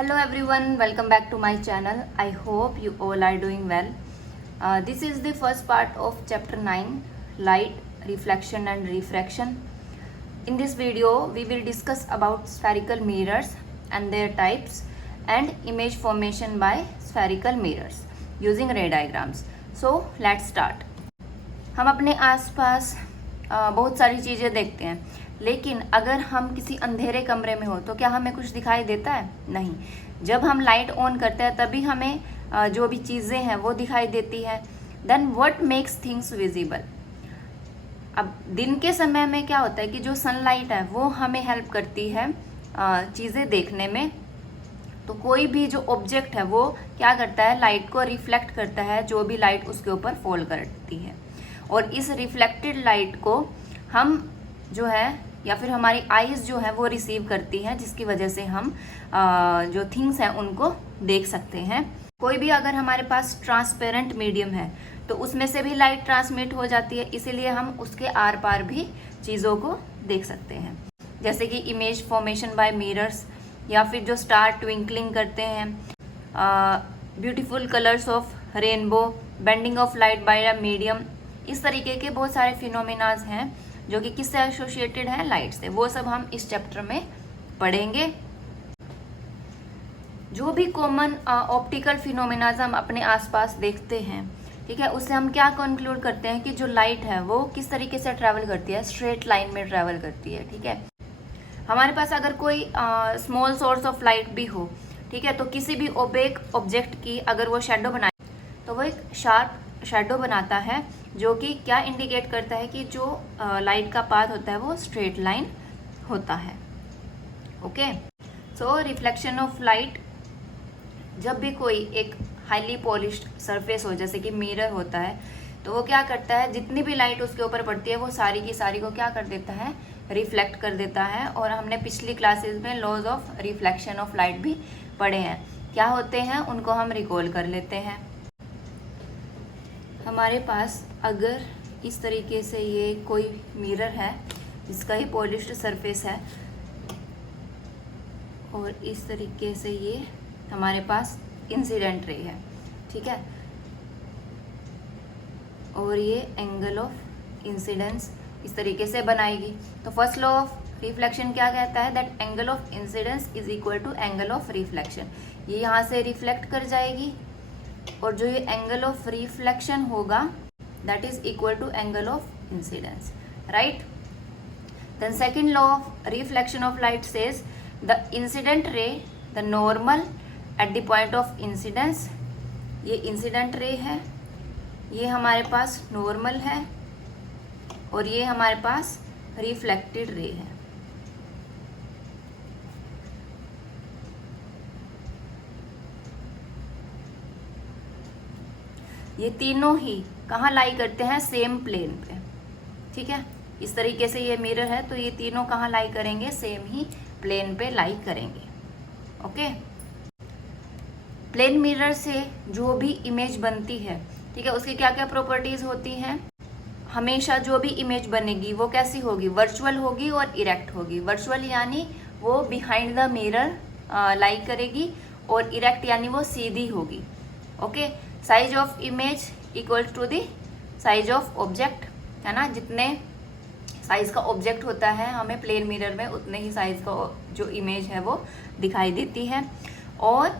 Hello everyone, welcome back to my channel. I hope you all are doing well. This is the first part of chapter 9, light, reflection and refraction. In this video, we will discuss about spherical mirrors and their types and image formation by spherical mirrors using ray diagrams. So let's start. हम अपने आसपास बहुत सारी चीज़ें देखते हैं, लेकिन अगर हम किसी अंधेरे कमरे में हो तो क्या हमें कुछ दिखाई देता है? नहीं। जब हम लाइट ऑन करते हैं तभी हमें जो भी चीज़ें हैं वो दिखाई देती है। Then what makes things visible. अब दिन के समय में क्या होता है कि जो सनलाइट है वो हमें हेल्प करती है चीज़ें देखने में। तो कोई भी जो ऑब्जेक्ट है वो क्या करता है, लाइट को रिफ्लेक्ट करता है, जो भी लाइट उसके ऊपर फॉल करती है। और इस रिफ्लेक्टेड लाइट को हम जो है या फिर हमारी आईज जो है वो रिसीव करती हैं, जिसकी वजह से हम जो थिंग्स हैं उनको देख सकते हैं। कोई भी अगर हमारे पास ट्रांसपेरेंट मीडियम है तो उसमें से भी लाइट ट्रांसमिट हो जाती है, इसीलिए हम उसके आर पार भी चीज़ों को देख सकते हैं। जैसे कि इमेज फॉर्मेशन बाय मिरर्स, या फिर जो स्टार ट्विंकलिंग करते हैं, beautiful colours of rainbow, bending of light by a medium, इस तरीके के बहुत सारे फिनोमिनाज हैं जो कि किससे एसोसिएटेड हैं, लाइट से। वो सब हम इस चैप्टर में पढ़ेंगे। जो भी कॉमन ऑप्टिकल फिनोमिनाज हम अपने आसपास देखते हैं, ठीक है, उससे हम क्या कंक्लूड करते हैं कि जो लाइट है वो किस तरीके से ट्रैवल करती है, स्ट्रेट लाइन में ट्रैवल करती है। ठीक है, हमारे पास अगर कोई स्मॉल सोर्स ऑफ लाइट भी हो, ठीक है, तो किसी भी ओपेक ऑब्जेक्ट की अगर वो शेडो बनाए तो वो एक शार्प शेडो बनाता है, जो कि क्या इंडिकेट करता है कि जो लाइट का पाथ होता है वो स्ट्रेट लाइन होता है। Okay, so reflection of light, जब भी कोई एक हाईली पॉलिश्ड सरफेस हो, जैसे कि मिरर होता है, तो वो क्या करता है, जितनी भी लाइट उसके ऊपर पड़ती है वो सारी की सारी को क्या कर देता है, रिफ्लेक्ट कर देता है। और हमने पिछली क्लासेस में laws of reflection of light भी पढ़े हैं। क्या होते हैं उनको हम रिकॉल कर लेते हैं। हमारे पास अगर इस तरीके से ये कोई मिरर है जिसका ही पॉलिश्ड सरफेस है, और इस तरीके से ये हमारे पास इंसिडेंट रे है, ठीक है, और ये एंगल ऑफ इंसिडेंस इस तरीके से बनाएगी। तो फर्स्ट लॉ ऑफ रिफ्लेक्शन क्या कहता है, that angle of incidence is equal to angle of reflection. ये यहाँ से रिफ्लेक्ट कर जाएगी और जो ये एंगल ऑफ रिफ्लेक्शन होगा that is equal to angle of incidence, right. Then second law of reflection of light says the incident ray the normal at the point of incidence. ये इंसिडेंट रे है, ये हमारे पास normal है, और ये हमारे पास reflected ray है। ये तीनों ही कहाँ लाई करते हैं, सेम प्लेन पे। ठीक है, इस तरीके से ये मिरर है तो ये तीनों कहाँ लाई करेंगे, सेम ही प्लेन पे लाई करेंगे। ओके, प्लेन मिरर से जो भी इमेज बनती है, ठीक है, उसकी क्या क्या प्रॉपर्टीज होती हैं। हमेशा जो भी इमेज बनेगी वो कैसी होगी, वर्चुअल होगी और इरेक्ट होगी। वर्चुअल यानी वो बिहाइंड द मिरर लाई करेगी, और इरेक्ट यानी वो सीधी होगी। Okay, size of image equal to the size of object, है ना। जितने साइज का ऑब्जेक्ट होता है हमें प्लेन मिरर में उतने ही साइज का जो इमेज है वो दिखाई देती है। और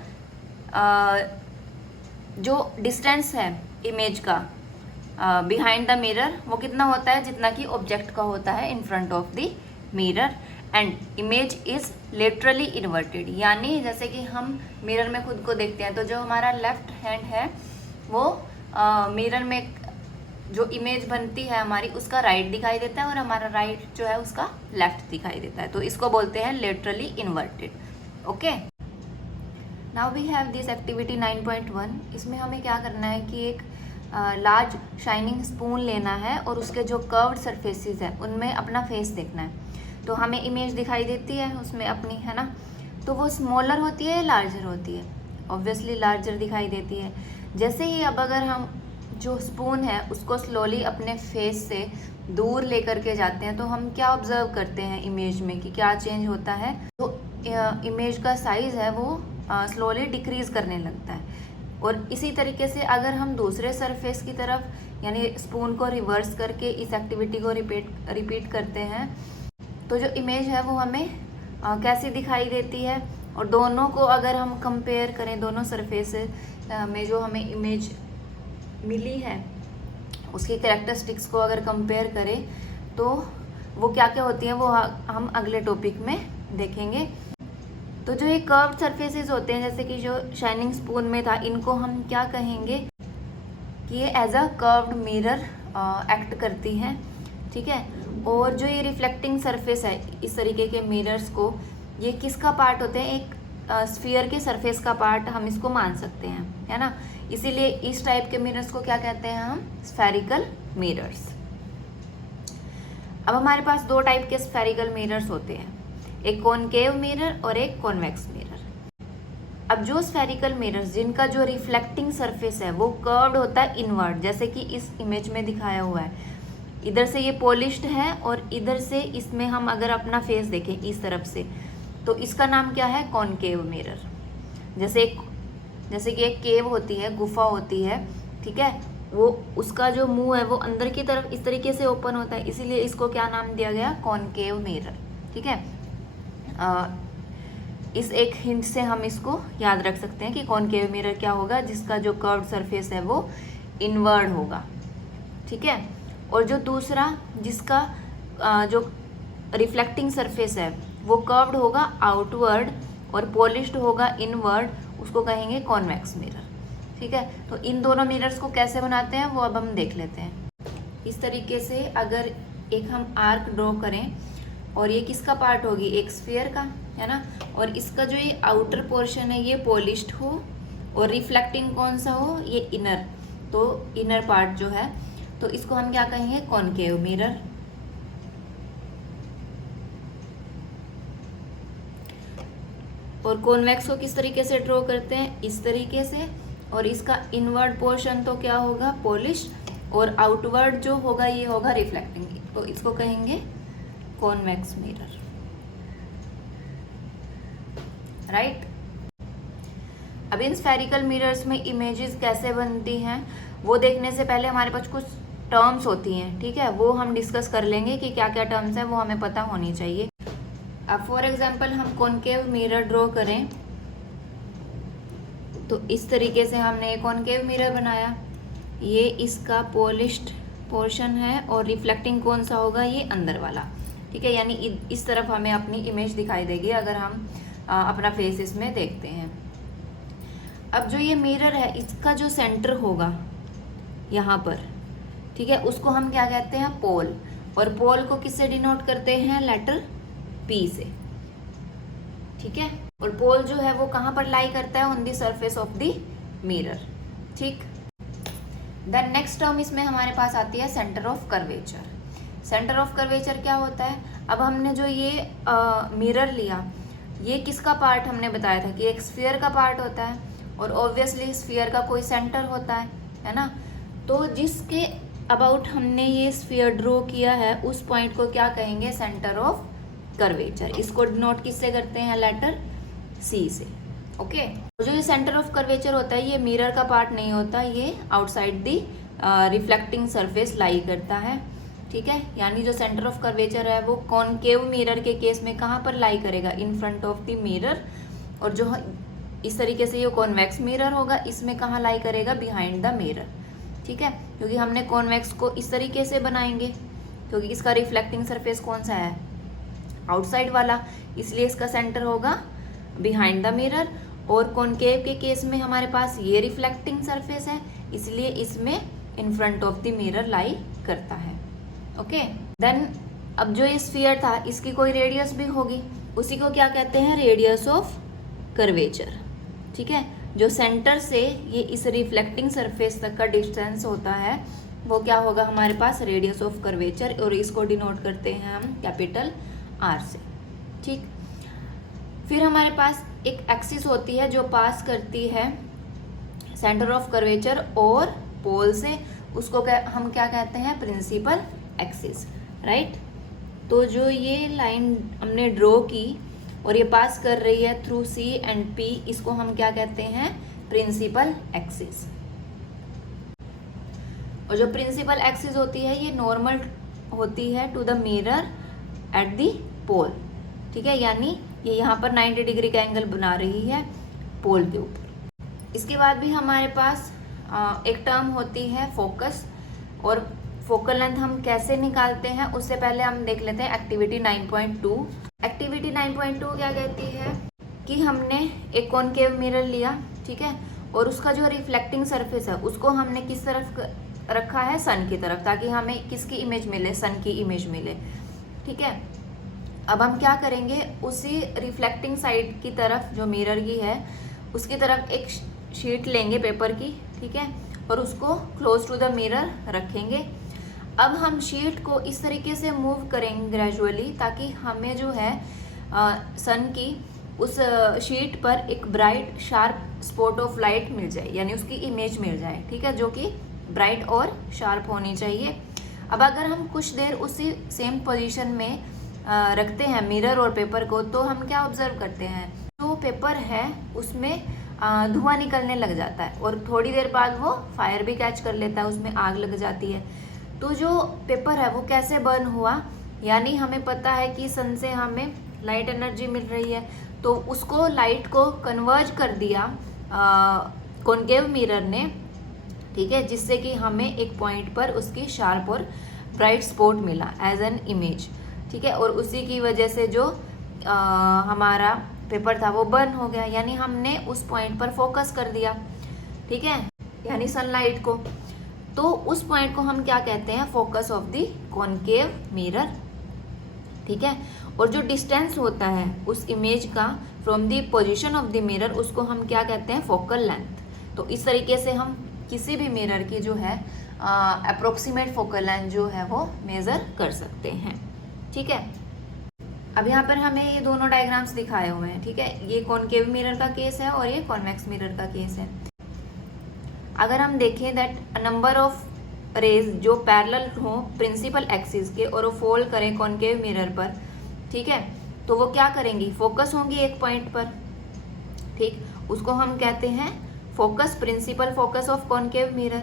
जो डिस्टेंस है इमेज का बिहाइंड द मिरर वो कितना होता है, जितना कि ऑब्जेक्ट का होता है in front of the mirror. And image is laterally inverted, यानी जैसे कि हम मिरर में खुद को देखते हैं तो जो हमारा लेफ्ट हैंड है वो मिरर में जो इमेज बनती है हमारी उसका राइट दिखाई देता है, और हमारा राइट जो है उसका लेफ्ट दिखाई देता है। तो इसको बोलते हैं laterally inverted. Okay, now we have this activity 9.1। इसमें हमें क्या करना है कि एक लार्ज शाइनिंग स्पून लेना है और उसके जो कर्व्ड सरफेसेस है उनमें अपना फेस देखना है। तो हमें इमेज दिखाई देती है उसमें अपनी, है ना। तो वो स्मॉलर होती है या लार्जर होती है, ऑब्वियसली लार्जर दिखाई देती है। जैसे ही अब अगर हम जो स्पून है उसको स्लोली अपने फेस से दूर लेकर के जाते हैं तो हम क्या ऑब्जर्व करते हैं इमेज में कि क्या चेंज होता है। तो इमेज का साइज है वो स्लोली डिक्रीज करने लगता है। और इसी तरीके से अगर हम दूसरे सरफेस की तरफ यानी स्पून को रिवर्स करके इस एक्टिविटी को रिपीट करते हैं तो जो इमेज है वो हमें कैसी दिखाई देती है। और दोनों को अगर हम कंपेयर करें, दोनों सरफेस में जो हमें इमेज मिली है उसकी कैरेक्टरिस्टिक्स को अगर कंपेयर करें तो वो क्या क्या होती हैं वो हम अगले टॉपिक में देखेंगे। तो जो ये कर्व्ड सरफेसेस होते हैं जैसे कि जो शाइनिंग स्पून में था, इनको हम क्या कहेंगे कि ये as a curved mirror act करती हैं, ठीक है। और जो ये रिफ्लेक्टिंग सरफेस है इस तरीके के मिरर्स को, ये किसका पार्ट होते हैं, एक स्फीयर के सरफेस का पार्ट हम इसको मान सकते हैं, है ना। इसीलिए इस टाइप के मिरर्स को क्या कहते हैं हम, स्फेरिकल मिरर्स। अब हमारे पास दो टाइप के स्फेरिकल मिरर्स होते हैं, एक कॉनकेव मिरर और एक कॉन्वेक्स मिरर। अब जो स्फेरिकल मिरर्स जिनका जो रिफ्लेक्टिंग सरफेस है वो कर्व्ड होता है इनवर्ड, जैसे कि इस इमेज में दिखाया हुआ है, इधर से ये पॉलिश्ड है और इधर से इसमें हम अगर अपना फेस देखें इस तरफ से तो इसका नाम क्या है, कॉनकेव मिरर। जैसे कि एक केव होती है, गुफा होती है, ठीक है, वो उसका जो मुंह है वो अंदर की तरफ इस तरीके से ओपन होता है, इसीलिए इसको क्या नाम दिया गया, कॉनकेव मिरर, ठीक है। इस एक हिंट से हम इसको याद रख सकते हैं कि कॉनकेव मिरर क्या होगा, जिसका जो कर्व्ड सरफेस है वो इनवर्ड होगा, ठीक है। और जो दूसरा जिसका जो रिफ्लेक्टिंग सरफेस है वो कर्व्ड होगा आउटवर्ड और पॉलिश्ड होगा इनवर्ड, उसको कहेंगे कॉन्वेक्स मिरर, ठीक है। तो इन दोनों मिरर्स को कैसे बनाते हैं वो अब हम देख लेते हैं। इस तरीके से अगर एक हम आर्क ड्रॉ करें और ये किसका पार्ट होगी, एक स्फीयर का, है ना। और इसका जो ये आउटर पोर्शन है ये पॉलिश्ड हो और रिफ्लेक्टिंग कौन सा हो, ये इनर, तो इनर पार्ट जो है तो इसको हम क्या कहेंगे, कॉनकेव मिरर। और कॉन्वेक्स को किस तरीके से ड्रॉ करते हैं, इस तरीके से, और इसका इनवर्ड पोर्शन तो क्या होगा, पॉलिश, और आउटवर्ड जो होगा ये होगा रिफ्लेक्टिंग, तो इसको कहेंगे कॉन्वेक्स मिरर, राइट। अब इन स्फेरिकल मिरर्स में इमेजेस कैसे बनती हैं वो देखने से पहले हमारे पास कुछ टर्म्स होती हैं, ठीक है, वो हम डिस्कस कर लेंगे कि क्या क्या टर्म्स हैं, वो हमें पता होनी चाहिए। अब फॉर एग्जांपल हम कॉनकेव मिरर ड्रॉ करें तो इस तरीके से हमने एक कॉनकेव मिरर बनाया, ये इसका पॉलिश्ड पोर्शन है और रिफ्लेक्टिंग कौन सा होगा, ये अंदर वाला, ठीक है। यानी इस तरफ हमें अपनी इमेज दिखाई देगी अगर हम अपना फेस इसमें देखते हैं। अब जो ये मिरर है इसका जो सेंटर होगा यहाँ पर, ठीक है, उसको हम क्या कहते हैं, पोल, और पोल को किससे डिनोट करते हैं, लेटर पी से, ठीक है। और पोल जो है वो कहाँ पर लाई करता है, on the surface of the mirror, ठीक। देन नेक्स्ट टर्म इसमें हमारे पास आती है centre of curvature. Centre of curvature क्या होता है, अब हमने जो ये मिरर लिया, ये किसका पार्ट हमने बताया था कि एक स्फीयर का पार्ट होता है, और ऑब्वियसली स्फीयर का कोई सेंटर होता है ना। तो जिसके अबाउट हमने ये स्फीयर ड्रॉ किया है उस पॉइंट को क्या कहेंगे, सेंटर ऑफ कर्वेचर। इसको डिनोट किससे करते हैं, लेटर सी से, ओके। जो ये सेंटर ऑफ कर्वेचर होता है ये मिरर का पार्ट नहीं होता, ये आउटसाइड दी रिफ्लेक्टिंग सरफेस लाई करता है, ठीक है। यानी जो सेंटर ऑफ कर्वेचर है वो कॉनकेव मिरर के केस में कहाँ पर लाई करेगा, इन फ्रंट ऑफ द मिरर, और जो इस तरीके से ये कॉन्वेक्स मिरर होगा इसमें कहाँ लाई करेगा, बिहाइंड द मिरर, ठीक है। क्योंकि हमने कॉन्वेक्स को इस तरीके से बनाएंगे क्योंकि इसका रिफ्लेक्टिंग सरफेस कौन सा है, आउटसाइड वाला, इसलिए इसका सेंटर होगा बिहाइंड द मिरर। और कॉनकेव के केस में हमारे पास ये रिफ्लेक्टिंग सरफेस है इसलिए इसमें in front of the mirror lie करता है, ओके। देन अब जो ये स्फीयर था इसकी कोई रेडियस भी होगी, उसी को क्या कहते हैं, रेडियस ऑफ कर्वेचर, ठीक है। जो सेंटर से ये इस रिफ्लेक्टिंग सरफेस तक का डिस्टेंस होता है वो क्या होगा हमारे पास, रेडियस ऑफ कर्वेचर, और इसको डिनोट करते हैं हम कैपिटल आर से, ठीक। फिर हमारे पास एक एक्सिस होती है जो पास करती है सेंटर ऑफ कर्वेचर और पोल से, उसको हम क्या कहते हैं, प्रिंसिपल एक्सिस, राइट। तो जो ये लाइन हमने ड्रॉ की और ये पास कर रही है थ्रू C एंड P, इसको हम क्या कहते हैं, प्रिंसिपल एक्सिस। और जो प्रिंसिपल एक्सिस होती है ये नॉर्मल होती है to the mirror at the pole, ठीक है, यानी ये यहाँ पर 90 डिग्री का एंगल बना रही है पोल के ऊपर। इसके बाद भी हमारे पास एक टर्म होती है फोकस, और फोकल लेंथ हम कैसे निकालते हैं उससे पहले हम देख लेते हैं एक्टिविटी 9.2। एक्टिविटी 9.2 क्या कहती है कि हमने एक कॉनकेव मिरर लिया, ठीक है, और उसका जो रिफ्लेक्टिंग सरफेस है उसको हमने किस तरफ रखा है, सन की तरफ, ताकि हमें किसकी इमेज मिले, सन की इमेज मिले, ठीक है। अब हम क्या करेंगे, उसी रिफ्लेक्टिंग साइड की तरफ जो मिरर की है उसकी तरफ एक शीट लेंगे पेपर की, ठीक है, और उसको क्लोज टू द मिरर रखेंगे। अब हम शीट को इस तरीके से मूव करेंगे ग्रेजुअली, ताकि हमें जो है सन की उस शीट पर एक bright sharp spot of light मिल जाए, यानी उसकी इमेज मिल जाए, ठीक है, जो कि ब्राइट और शार्प होनी चाहिए। अब अगर हम कुछ देर उसी सेम पोजीशन में रखते हैं मिरर और पेपर को, तो हम क्या ऑब्जर्व करते हैं, जो पेपर है उसमें धुआं निकलने लग जाता है, और थोड़ी देर बाद वो फायर भी कैच कर लेता है, उसमें आग लग जाती है। तो जो पेपर है वो कैसे बर्न हुआ, यानी हमें पता है कि सन से हमें लाइट एनर्जी मिल रही है, तो उसको लाइट को कन्वर्ज कर दिया कॉनकेव मिरर ने, ठीक है, जिससे कि हमें एक पॉइंट पर उसकी शार्प और ब्राइट स्पॉट मिला एज एन इमेज, ठीक है, और उसी की वजह से जो हमारा पेपर था वो बर्न हो गया, यानी हमने उस पॉइंट पर फोकस कर दिया, ठीक है, यानी सनलाइट को। तो उस पॉइंट को हम क्या कहते हैं, focus of the concave mirror, ठीक है। और जो डिस्टेंस होता है उस इमेज का from the position of the mirror, उसको हम क्या कहते हैं, फोकल लेंथ। तो इस तरीके से हम किसी भी मिरर की जो है अप्रोक्सीमेट फोकल लेंथ जो है वो मेजर कर सकते हैं, ठीक है। अब यहाँ पर हमें ये दोनों डायग्राम्स दिखाए हुए हैं, ठीक है, ये कॉनकेव मिरर का केस है और ये कॉन्वेक्स मिरर का केस है। अगर हम देखें दैट नंबर ऑफ रेज जो पैरेलल हो प्रिंसिपल एक्सिस के और वो फोल्ड करें कॉनकेव मिरर पर, ठीक है, तो वो क्या करेंगी, फोकस होंगी एक पॉइंट पर, ठीक, उसको हम कहते हैं focus, principal focus of concave mirror,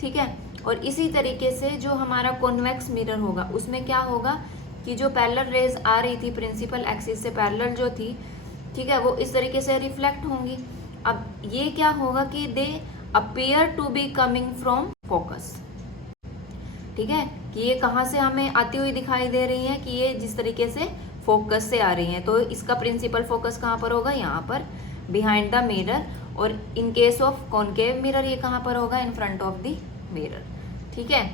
ठीक है। और इसी तरीके से जो हमारा कॉन्वेक्स मिरर होगा उसमें क्या होगा कि जो पैरेलल रेज आ रही थी प्रिंसिपल एक्सिस से पैरेलल जो थी, ठीक है, वो इस तरीके से रिफ्लेक्ट होंगी। अब ये क्या होगा कि they appear to be coming from focus, ठीक है, कि ये कहाँ से हमें आती हुई दिखाई दे रही है, कि ये जिस तरीके से फोकस से आ रही है, तो इसका प्रिंसिपल फोकस कहाँ पर होगा, यहाँ पर बिहाइंड द मिरर, और in case of concave mirror ये कहाँ पर होगा, in front of the mirror, ठीक है।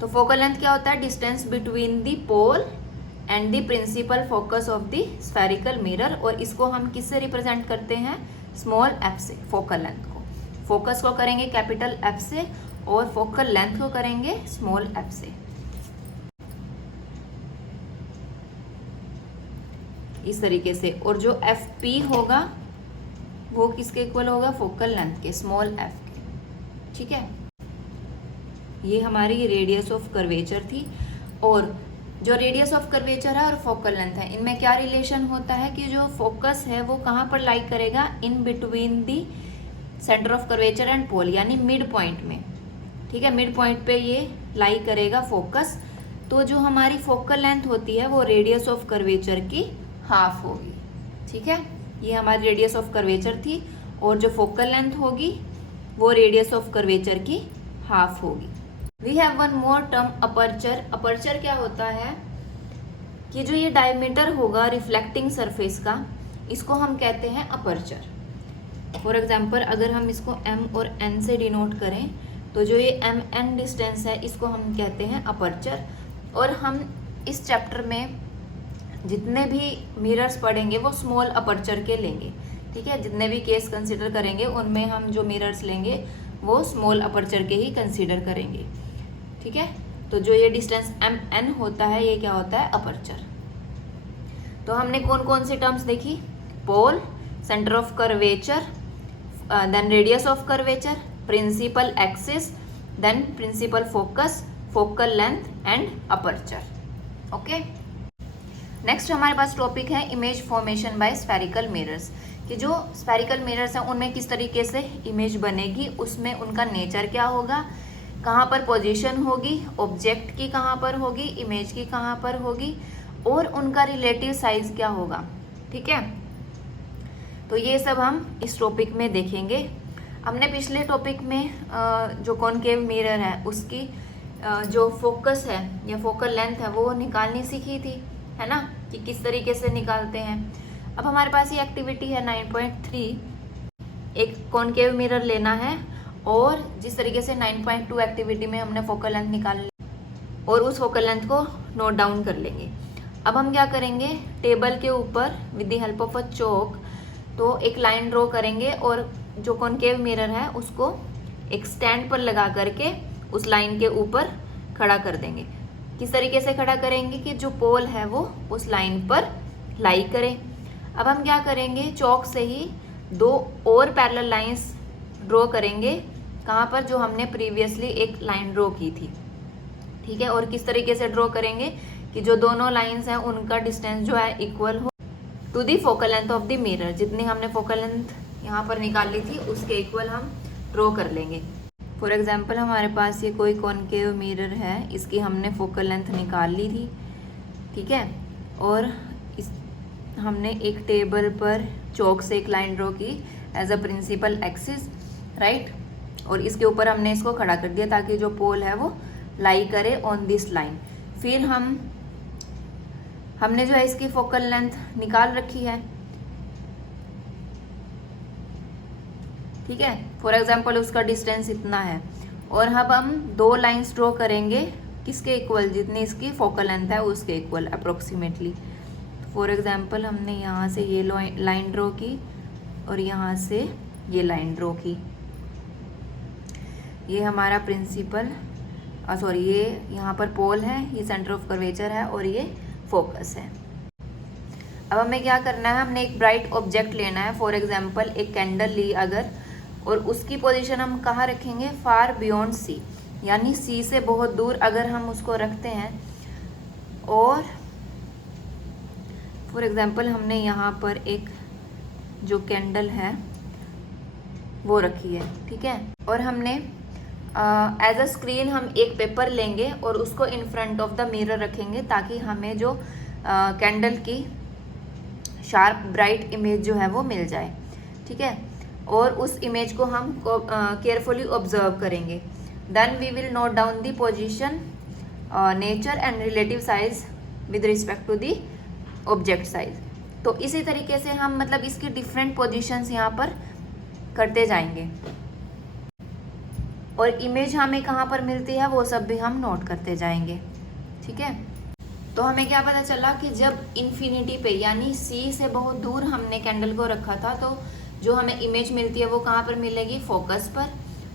तो फोकल लेंथ क्या होता है, distance between the pole and the principal focus of the spherical mirror, और इसको हम किससे रिप्रेजेंट करते हैं, स्मॉल एफ से। फोकल लेंथ को, फोकस को करेंगे कैपिटल एफ से और फोकल लेंथ को करेंगे स्मॉल एफ से, इस तरीके से। और जो एफ पी होगा वो किसके इक्वल होगा, फोकल लेंथ के, स्मॉल एफ के, ठीक है। ये हमारी रेडियस ऑफ कर्वेचर थी, और जो रेडियस ऑफ कर्वेचर है और फोकल लेंथ है, इनमें क्या रिलेशन होता है कि जो फोकस है वो कहाँ पर लाई करेगा, in between the centre of curvature and pole, यानी मिड पॉइंट में, ठीक है, मिड पॉइंट पे ये लाई करेगा फोकस। तो जो हमारी फोकल लेंथ होती है वो रेडियस ऑफ कर्वेचर की हाफ होगी, ठीक है, ये हमारी रेडियस ऑफ कर्वेचर थी, और जो फोकल लेंथ होगी वो रेडियस ऑफ कर्वेचर की हाफ होगी। We have one more term, aperture. Aperture क्या होता है कि जो ये डायमीटर होगा रिफ्लेक्टिंग सरफेस का, इसको हम कहते हैं अपर्चर। फॉर एग्जाम्पल अगर हम इसको m और n से डिनोट करें, तो जो ये mn डिस्टेंस है इसको हम कहते हैं अपर्चर। और हम इस चैप्टर में जितने भी मिरर्स पढ़ेंगे वो स्मॉल अपर्चर के लेंगे, ठीक है, जितने भी केस कंसिडर करेंगे उनमें हम जो मिरर्स लेंगे वो स्मॉल अपर्चर के ही कंसिडर करेंगे, ठीक है। तो जो ये डिस्टेंस mn होता है ये क्या होता है, अपर्चर। तो हमने कौन कौन सी टर्म्स देखी, pole, centre of curvature, then radius of curvature, principal axis, then principal focus, focal length and aperture. Okay, next हमारे पास टॉपिक है image formation by spherical mirrors, कि जो स्फेरिकल मिरर्स हैं उनमें किस तरीके से इमेज बनेगी, उसमें उनका नेचर क्या होगा, कहाँ पर पोजीशन होगी, ऑब्जेक्ट की कहाँ पर होगी, इमेज की कहाँ पर होगी, और उनका रिलेटिव साइज क्या होगा। ठीक है, तो ये सब हम इस टॉपिक में देखेंगे। हमने पिछले टॉपिक में जो कॉनकेव मिरर है उसकी जो फोकस है या फोकल लेंथ है वो निकालनी सीखी थी, है ना, कि किस तरीके से निकालते हैं। अब हमारे पास ये एक्टिविटी है 9.3, एक कॉनकेव मिरर लेना है और जिस तरीके से 9.2 एक्टिविटी में हमने फोकल लेंथ निकाल ली और उस फोकल लेंथ को नोट डाउन कर लेंगे। अब हम क्या करेंगे, टेबल के ऊपर with the help of a chalk तो एक लाइन ड्रॉ करेंगे और जो कॉनकेव मिरर है उसको एक स्टैंड पर लगा करके उस लाइन के ऊपर खड़ा कर देंगे। किस तरीके से खड़ा करेंगे कि जो पोल है वो उस लाइन पर लाई करे। अब हम क्या करेंगे, चॉक से ही दो और पैरेलल लाइंस ड्रॉ करेंगे, कहाँ पर, जो हमने प्रीवियसली एक लाइन ड्रॉ की थी। ठीक है, और किस तरीके से ड्रॉ करेंगे कि जो दोनों लाइंस हैं उनका डिस्टेंस जो है इक्वल हो to the focal length of the mirror. जितनी हमने फोकल लेंथ यहाँ पर निकाल ली थी उसके इक्वल हम ड्रॉ कर लेंगे। फॉर एग्जाम्पल हमारे पास ये कोई कॉनकेव मिरर है, इसकी हमने फोकल लेंथ निकाल ली थी। ठीक है, और इस हमने एक टेबल पर चॉक से एक लाइन ड्रॉ की as a principal axis, right, और इसके ऊपर हमने इसको खड़ा कर दिया ताकि जो पोल है वो लाई करे ऑन दिस लाइन। फिर हमने जो है इसकी फोकल लेंथ निकाल रखी है। ठीक है, फॉर एग्जाम्पल उसका डिस्टेंस इतना है और अब हम दो लाइंस ड्रॉ करेंगे किसके इक्वल, जितनी इसकी फोकल लेंथ है उसके इक्वल अप्रोक्सीमेटली। फॉर एग्जाम्पल हमने यहाँ से ये लाइन ड्रॉ की और यहाँ से ये लाइन ड्रॉ की। ये हमारा प्रिंसिपल ये यहाँ पर पोल है, ये सेंटर ऑफ कर्वेचर है और ये फोकस है। अब हमें क्या करना है, हमने एक ब्राइट ऑब्जेक्ट लेना है, फॉर एग्जाम्पल एक कैंडल ली अगर, और उसकी पोजीशन हम कहाँ रखेंगे, फार बियॉन्ड सी, यानी सी से बहुत दूर अगर हम उसको रखते हैं। और फॉर एग्जाम्पल हमने यहाँ पर एक जो कैंडल है वो रखी है। ठीक है, और हमने एज अ स्क्रीन हम एक पेपर लेंगे और उसको इन फ्रंट ऑफ द मिरर रखेंगे ताकि हमें जो कैंडल की शार्प ब्राइट इमेज जो है वो मिल जाए। ठीक है, और उस इमेज को हम केयरफुली ऑब्जर्व करेंगे। Then we will note down the position, nature and relative size with respect to the object size. तो इसी तरीके से हम मतलब इसकी डिफरेंट पोजीशंस यहाँ पर करते जाएंगे और इमेज हमें कहाँ पर मिलती है वो सब भी हम नोट करते जाएंगे। ठीक है, तो हमें क्या पता चला कि जब इन्फिनिटी पे यानी सी से बहुत दूर हमने कैंडल को रखा था तो जो हमें इमेज मिलती है वो कहाँ पर मिलेगी, फोकस पर,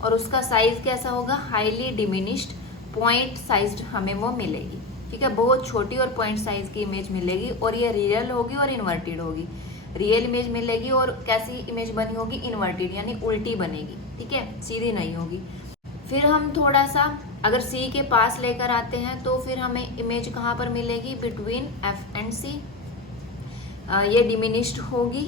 और उसका साइज कैसा होगा, हाईली डिमिनिश्ड पॉइंट साइज्ड हमें वो मिलेगी। ठीक है, बहुत छोटी और पॉइंट साइज की इमेज मिलेगी और ये रियल होगी और इन्वर्टेड होगी। रियल इमेज मिलेगी और कैसी इमेज बनी होगी, इन्वर्टेड, यानी उल्टी बनेगी। ठीक है, सीधी नहीं होगी। फिर हम थोड़ा सा अगर सी के पास लेकर आते हैं तो फिर हमें इमेज कहाँ पर मिलेगी, बिटवीन एफ एंड सी, ये डिमिनिश्ड होगी।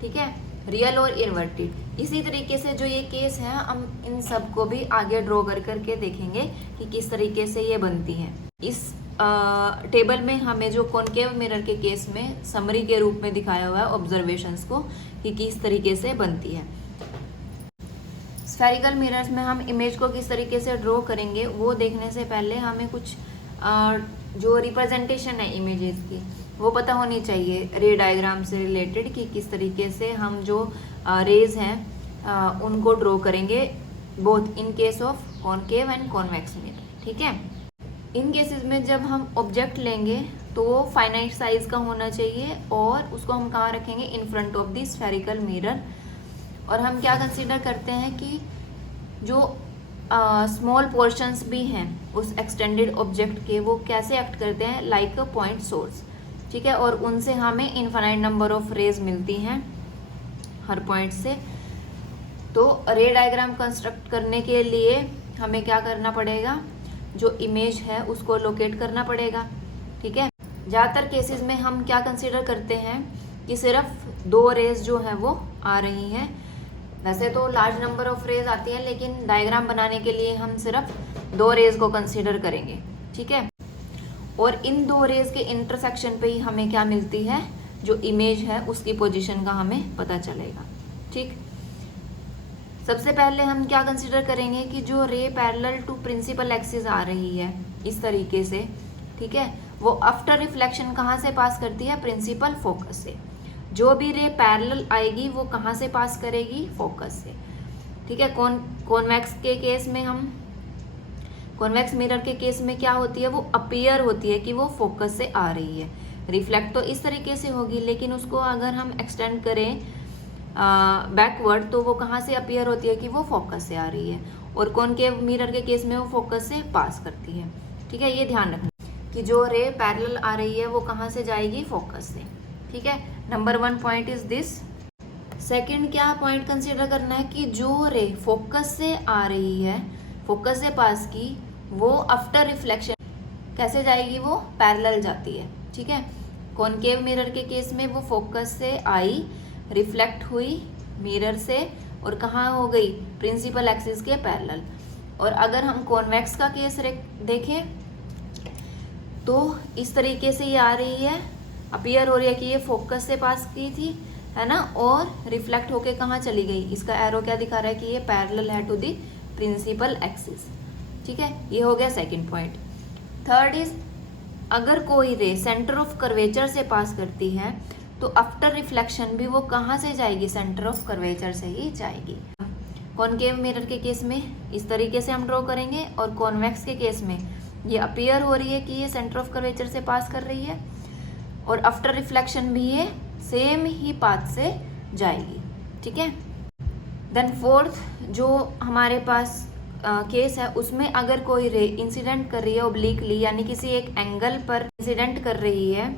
ठीक है, रियल और इन्वर्टेड। इसी तरीके से जो ये केस है हम इन सब को भी आगे ड्रॉ कर करके देखेंगे कि किस तरीके से ये बनती हैं। इस टेबल में हमें जो कॉनकेव मिरर के केस में समरी के रूप में दिखाया हुआ है ऑब्जर्वेशंस को कि किस तरीके से बनती है। स्फेरिकल मिरर्स में हम इमेज को किस तरीके से ड्रॉ करेंगे वो देखने से पहले हमें कुछ जो रिप्रेजेंटेशन है इमेजेस की वो पता होनी चाहिए रे डायग्राम से रिलेटेड, कि किस तरीके से हम जो रेज हैं उनको ड्रॉ करेंगे, both in case of concave and convex mirror. ठीक है, इन केसेस में जब हम ऑब्जेक्ट लेंगे तो वो फाइनाइट साइज का होना चाहिए और उसको हम कहाँ रखेंगे, इन front of the spherical mirror. और हम क्या कंसीडर करते हैं कि जो स्मॉल पोर्शंस भी हैं उस एक्सटेंडेड ऑब्जेक्ट के, वो कैसे एक्ट करते हैं, लाइक अ पॉइंट सोर्स। ठीक है, और उनसे हमें इनफाइनाइट नंबर ऑफ रेज मिलती हैं हर पॉइंट से। तो रे डायग्राम कंस्ट्रक्ट करने के लिए हमें क्या करना पड़ेगा, जो इमेज है उसको लोकेट करना पड़ेगा। ठीक है, ज़्यादातर केसेस में हम क्या कंसीडर करते हैं कि सिर्फ 2 रेज जो है वो आ रही हैं। वैसे तो लार्ज नंबर ऑफ रेज आती हैं, लेकिन डायग्राम बनाने के लिए हम सिर्फ 2 रेज को कंसीडर करेंगे। ठीक है, और इन 2 रेज के इंटरसेक्शन पे ही हमें क्या मिलती है, जो इमेज है उसकी पोजीशन का हमें पता चलेगा। ठीक, सबसे पहले हम क्या कंसीडर करेंगे कि जो ray parallel to principal axis आ रही है इस तरीके से, ठीक है, वो आफ्टर रिफ्लेक्शन कहाँ से पास करती है, प्रिंसिपल फोकस से। जो भी रे पैरेलल आएगी वो कहाँ से पास करेगी, फोकस से। ठीक है, कॉन्वेक्स के केस में हम कॉन्वेक्स मिरर के केस में क्या होती है, वो अपीयर होती है कि वो फोकस से आ रही है। रिफ्लेक्ट तो इस तरीके से होगी, लेकिन उसको अगर हम एक्सटेंड करें बैकवर्ड तो वो कहाँ से अपीयर होती है कि वो फोकस से आ रही है। और कॉनकेव मिरर के केस में वो फोकस से पास करती है। ठीक है, ये ध्यान रखना कि जो रे पैरेलल आ रही है वो कहाँ से जाएगी, फोकस से। ठीक है, number 1 point is this. Second क्या पॉइंट कंसीडर करना है कि जो रे फोकस से आ रही है, फोकस से पास की, वो आफ्टर रिफ्लेक्शन कैसे जाएगी, वो पैरेलल जाती है। ठीक है, कॉनकेव मिरर के केस में वो फोकस से आई, रिफ्लेक्ट हुई मिरर से और कहाँ हो गई, प्रिंसिपल एक्सिस के पैरेलल। और अगर हम कॉन्वेक्स का केस देखें तो इस तरीके से ये आ रही है, अपीयर हो रही है कि ये फोकस से पास की थी, है ना, और रिफ्लेक्ट होके कहाँ चली गई। इसका एरो क्या दिखा रहा है कि ये पैरेलल है टू दी प्रिंसिपल एक्सिस। ठीक है, ये हो गया सेकंड पॉइंट। थर्ड इज, अगर कोई रे सेंटर ऑफ कर्वेचर से पास करती है तो आफ्टर रिफ्लेक्शन भी वो कहाँ से जाएगी, सेंटर ऑफ कर्वेचर से ही जाएगी। कॉनकेव मिरर के केस में इस तरीके से हम ड्रॉ करेंगे, और कॉन्वेक्स के केस में ये अपीयर हो रही है कि ये सेंटर ऑफ कर्वेचर से पास कर रही है, और आफ्टर रिफ्लेक्शन भी ये सेम ही पाथ से जाएगी। ठीक है, देन फोर्थ जो हमारे पास केस है, उसमें अगर कोई रे इंसिडेंट कर रही है ओब्लिकली, यानी किसी एक एंगल पर इंसिडेंट कर रही है,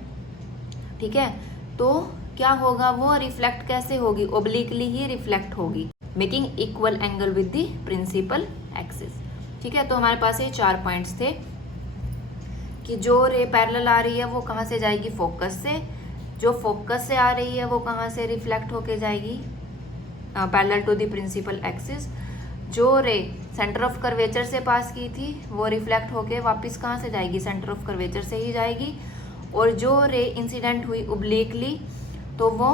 ठीक है, तो क्या होगा, वो रिफ्लेक्ट कैसे होगी, ओब्लिकली ही रिफ्लेक्ट होगी, making equal angle with the principal axis. ठीक है, तो हमारे पास ये 4 पॉइंट्स थे कि जो रे पैरेलल आ रही है वो कहाँ से जाएगी, फोकस से। जो फोकस से आ रही है वो कहाँ से रिफ्लेक्ट होके जाएगी, parallel to the principal axis. जो रे सेंटर ऑफ कर्वेचर से पास की थी वो रिफ्लेक्ट होके वापस कहाँ से जाएगी, सेंटर ऑफ कर्वेचर से ही जाएगी। और जो रे इंसिडेंट हुई ओब्लिकली तो वो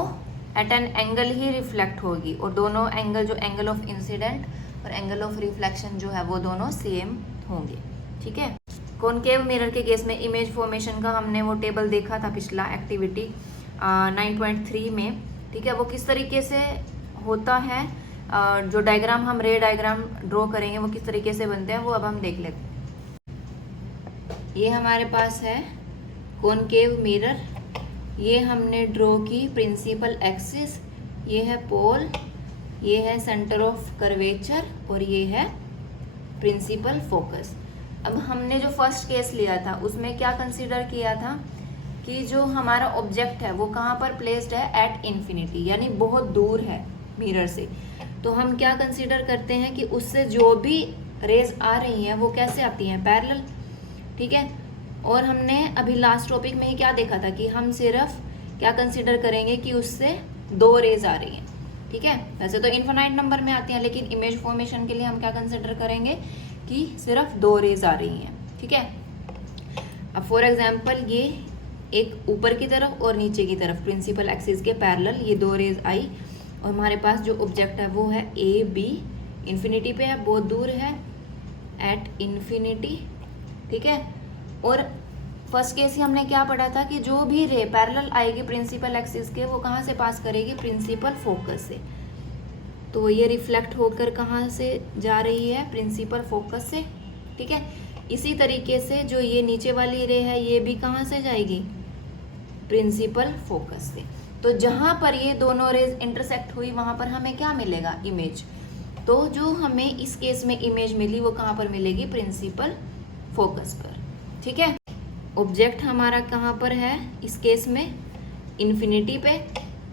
एट एन एंगल ही रिफ्लेक्ट होगी, और दोनों एंगल, जो एंगल ऑफ इंसिडेंट और एंगल ऑफ रिफ्लेक्शन जो है वो दोनों सेम होंगे। ठीक है, कॉनकेव मिरर के केस में इमेज फॉर्मेशन का हमने वो टेबल देखा था पिछला एक्टिविटी 9.3 में। ठीक है, वो किस तरीके से होता है, जो डायग्राम हम रे डायग्राम ड्रॉ करेंगे वो किस तरीके से बनते हैं वो अब हम देख लेते हैं। ये हमारे पास है कॉनकेव मिरर, ये हमने ड्रॉ की प्रिंसिपल एक्सिस, ये है पोल, ये है सेंटर ऑफ कर्वेचर, और ये है प्रिंसिपल फोकस। अब हमने जो फर्स्ट केस लिया था उसमें क्या कंसीडर किया था कि जो हमारा ऑब्जेक्ट है वो कहाँ पर प्लेस्ड है, एट इन्फिनिटी, यानी बहुत दूर है मिरर से। तो हम क्या कंसीडर करते हैं कि उससे जो भी रेज आ रही हैं वो कैसे आती हैं, पैरेलल। ठीक है, और हमने अभी लास्ट टॉपिक में ही क्या देखा था कि हम सिर्फ क्या कंसीडर करेंगे कि उससे 2 रेज आ रही हैं। ठीक है, वैसे तो इनफाइनाइट नंबर में आती हैं, लेकिन इमेज फॉर्मेशन के लिए हम क्या कंसीडर करेंगे कि सिर्फ 2 रेज आ रही हैं। ठीक है, अब फॉर एग्जांपल ये एक ऊपर की तरफ और नीचे की तरफ प्रिंसिपल एक्सिस के पैरेलल ये 2 रेज आई, और हमारे पास जो ऑब्जेक्ट है वो है ए बी, इन्फिनिटी पे है, बहुत दूर है, एट इन्फिनिटी। ठीक है, और फर्स्ट केस ही हमने क्या पढ़ा था कि जो भी रे पैरेलल आएगी प्रिंसिपल एक्सिस के वो कहाँ से पास करेगी, प्रिंसिपल फोकस से। तो ये रिफ्लेक्ट होकर कहाँ से जा रही है, प्रिंसिपल फोकस से। ठीक है, इसी तरीके से जो ये नीचे वाली रे है ये भी कहाँ से जाएगी, प्रिंसिपल फोकस से। तो जहाँ पर ये दोनों रेज इंटरसेक्ट हुई वहाँ पर हमें क्या मिलेगा, इमेज। तो जो हमें इस केस में इमेज मिली वो कहाँ पर मिलेगी, प्रिंसिपल फोकस पर। ठीक है, ऑब्जेक्ट हमारा कहाँ पर है इस केस में, इन्फिनिटी पे,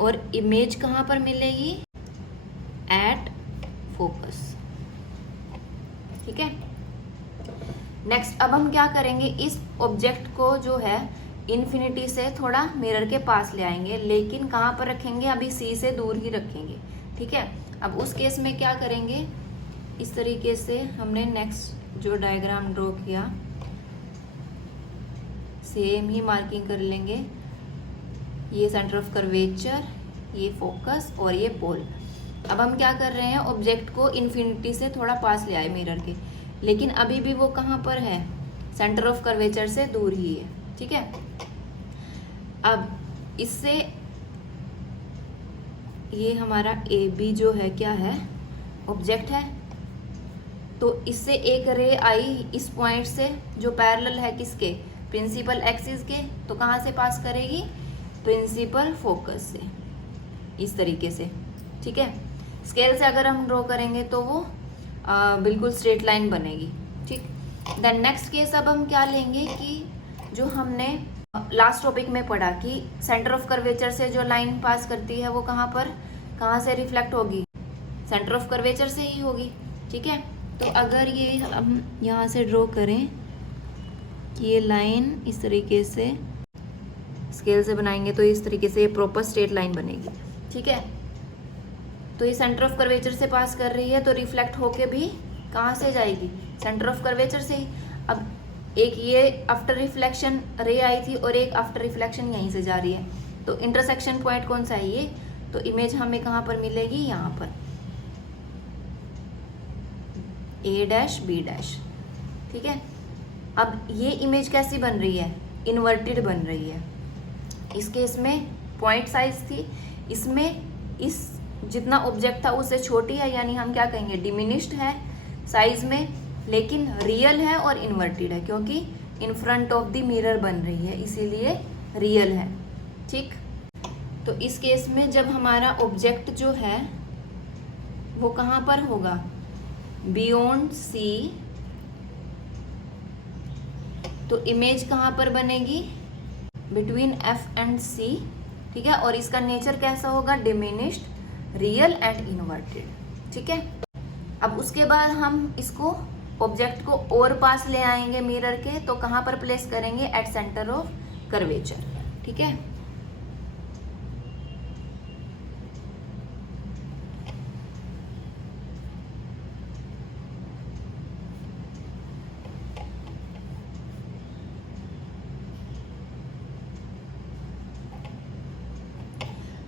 और इमेज कहाँ पर मिलेगी, एट फोकस। ठीक है, नेक्स्ट अब हम क्या करेंगे, इस ऑब्जेक्ट को जो है इन्फिनिटी से थोड़ा मिरर के पास ले आएंगे, लेकिन कहाँ पर रखेंगे, अभी सी से दूर ही रखेंगे, ठीक है। अब उस केस में क्या करेंगे, इस तरीके से हमने नेक्स्ट जो डायग्राम ड्रॉ किया सेम ही मार्किंग कर लेंगे, ये सेंटर ऑफ कर्वेचर, ये फोकस और ये पोल। अब हम क्या कर रहे हैं, ऑब्जेक्ट को इन्फिनिटी से थोड़ा पास ले आए मिरर के, लेकिन अभी भी वो कहाँ पर है, सेंटर ऑफ कर्वेचर से दूर ही है, ठीक है। अब इससे ये हमारा ए बी जो है क्या है, ऑब्जेक्ट है, तो इससे एक रे आई इस पॉइंट से जो पैरेलल है किसके, प्रिंसिपल एक्सिस के, तो कहाँ से पास करेगी, प्रिंसिपल फोकस से, इस तरीके से, ठीक है। स्केल से अगर हम ड्रॉ करेंगे तो वो बिल्कुल स्ट्रेट लाइन बनेगी, ठीक। देन नेक्स्ट केस अब हम क्या लेंगे कि जो हमने लास्ट टॉपिक में पढ़ा कि सेंटर ऑफ कर्वेचर से जो लाइन पास करती है वो कहाँ से रिफ्लेक्ट होगी, सेंटर ऑफ कर्वेचर से ही होगी, ठीक है। तो अगर ये हम यहाँ से ड्रॉ करें कि ये लाइन इस तरीके से स्केल से बनाएंगे तो इस तरीके से ये प्रॉपर स्ट्रेट लाइन बनेगी, ठीक है। तो ये सेंटर ऑफ कर्वेचर से पास कर रही है, तो रिफ्लेक्ट होके भी कहाँ से जाएगी, सेंटर ऑफ कर्वेचर से ही। अब एक ये आफ्टर रिफ्लेक्शन रे आई थी और एक आफ्टर रिफ्लेक्शन यहीं से जा रही है, तो इंटरसेक्शन पॉइंट कौन सा है ये, तो इमेज हमें कहाँ पर मिलेगी, यहाँ पर ए डैश बी डैश, ठीक है। अब ये इमेज कैसी बन रही है, इन्वर्टेड बन रही है। इस केस में पॉइंट साइज थी, इसमें इस जितना ऑब्जेक्ट था उससे छोटी है, यानी हम क्या कहेंगे, डिमिनिश्ड है साइज में, लेकिन रियल है और इन्वर्टेड है, क्योंकि इन फ्रंट ऑफ द मिरर बन रही है, इसीलिए रियल है, ठीक। तो इस केस में जब हमारा ऑब्जेक्ट जो है वो कहाँ पर होगा, बियॉन्ड सी, तो इमेज कहाँ पर बनेगी, बिटवीन एफ एंड सी, ठीक है। और इसका नेचर कैसा होगा, डिमिनिश्ड, रियल एंड इन्वर्टेड, ठीक है। अब उसके बाद हम इसको ऑब्जेक्ट को और पास ले आएंगे मिरर के, तो कहाँ पर प्लेस करेंगे, एट सेंटर ऑफ कर्वेचर, ठीक है।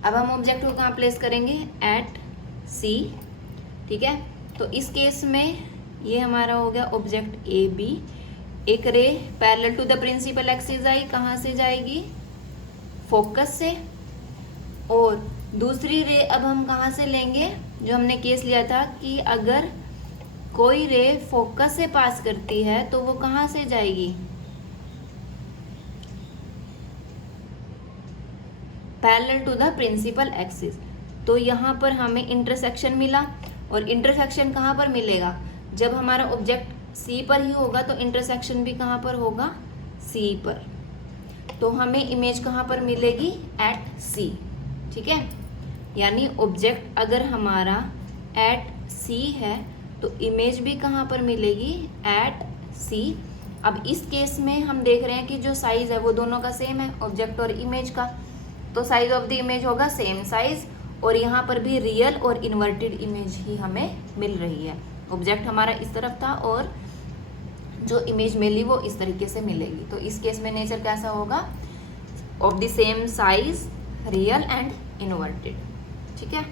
अब हम ऑब्जेक्ट को कहाँ प्लेस करेंगे, एट सी, ठीक है। तो इस केस में ये हमारा हो गया ऑब्जेक्ट ए बी, एक ray parallel to the principal axis आई, कहाँ से जाएगी, फोकस से, और दूसरी रे अब हम कहाँ से लेंगे, जो हमने केस लिया था कि अगर कोई रे फोकस से पास करती है तो वो कहाँ से जाएगी, parallel to the principal axis. तो यहाँ पर हमें इंटरसेक्शन मिला, और इंटरसेक्शन कहाँ पर मिलेगा, जब हमारा ऑब्जेक्ट सी पर ही होगा तो इंटरसेक्शन भी कहाँ पर होगा, सी पर। तो हमें इमेज कहाँ पर मिलेगी, एट सी, ठीक है। यानी ऑब्जेक्ट अगर हमारा एट सी है तो इमेज भी कहाँ पर मिलेगी, एट सी। अब इस केस में हम देख रहे हैं कि जो साइज है वो दोनों का सेम है, ऑब्जेक्ट और इमेज का, तो साइज ऑफ द इमेज होगा सेम साइज, और यहाँ पर भी रियल और इन्वर्टेड इमेज ही हमें मिल रही है। ऑब्जेक्ट हमारा इस तरफ था और जो इमेज मिली वो इस तरीके से मिलेगी। तो इस केस में नेचर कैसा होगा, of the same size, real and inverted, ठीक है।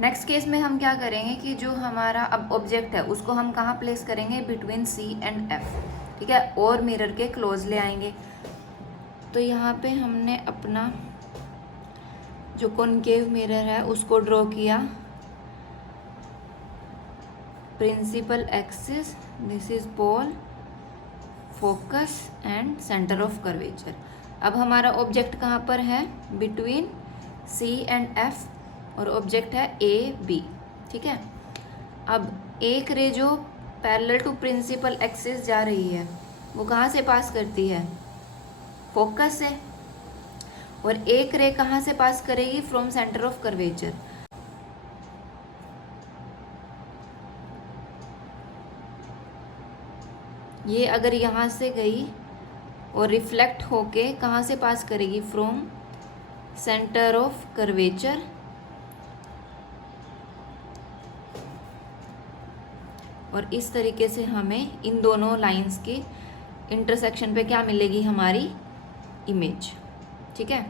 नेक्स्ट केस में हम क्या करेंगे कि जो हमारा अब ऑब्जेक्ट है उसको हम कहाँ प्लेस करेंगे, बिटवीन सी एंड एफ, ठीक है, और मिरर के क्लोज ले आएंगे। तो यहाँ पे हमने अपना जो कॉनकेव मिरर है उसको ड्रॉ किया, principal axis, this is pole, focus and centre of curvature. अब हमारा ऑब्जेक्ट कहाँ पर है, बिटवीन सी एंड एफ, और ऑब्जेक्ट है ए बी, ठीक है। अब एक रे जो पैरेलल टू प्रिंसिपल एक्सिस जा रही है वो कहाँ से पास करती है, फोकस से, और एक रे कहाँ से पास करेगी, फ्रॉम सेंटर ऑफ कर्वेचर। ये अगर यहाँ से गई और रिफ्लेक्ट होके कहाँ से पास करेगी, फ्रॉम सेंटर ऑफ कर्वेचर और इस तरीके से हमें इन दोनों लाइंस के इंटरसेक्शन पे क्या मिलेगी, हमारी इमेज। ठीक है,